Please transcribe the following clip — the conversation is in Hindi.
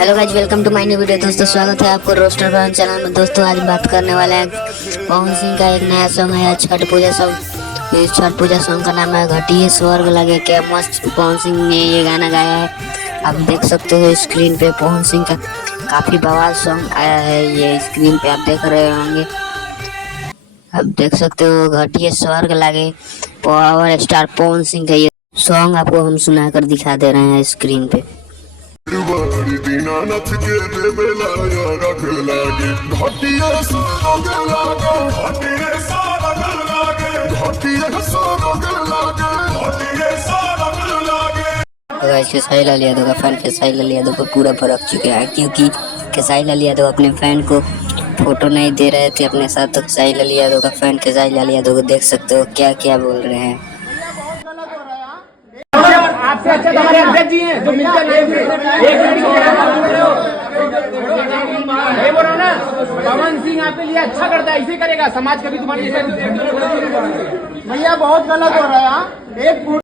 Hello guys, welcome to my new video. दोस्तों स्वागत है आपको रोस्टर बहन चैनल में। दोस्तों आज बात करने वाले हैं पवन सिंह का एक नया सॉन्ग है छठ पूजा सॉन्ग। इस छठ पूजा सॉन्ग का नाम है घटिया स्वर्ग लगे। क्या मस्त पवन सिंह ने ये गाना गाया है। आप देख सकते हो स्क्रीन पे पवन सिंह का काफी बवाल सॉन्ग आया है। ये स्क्रीन पे आप देख रहे होंगे। आप देख सकते हो घटिया स्वर्ग लगे पावर स्टार पवन सिंह का ये सॉन्ग आपको हम सुनाकर दिखा दे रहे हैं स्क्रीन पे। खेसारी लाल यादव का फैन खेसारी लाल यादव को पूरा भड़क चुके हैं, क्योंकि खेसारी लाल यादव अपने फैन को फोटो नहीं दे रहे थे अपने साथ। तो खेसारी लाल यादव का फैन खेसारी लाल यादव को देख सकते हो क्या क्या बोल रहे हैं। आपसे अच्छा तो हमारे अध्यक्ष जी हैं जो मिलकर एक बोलो ना। पवन सिंह आपके लिए अच्छा करता है, इसे करेगा समाज कभी तुम्हारे लिए। भैया बहुत गलत हो रहा है। एक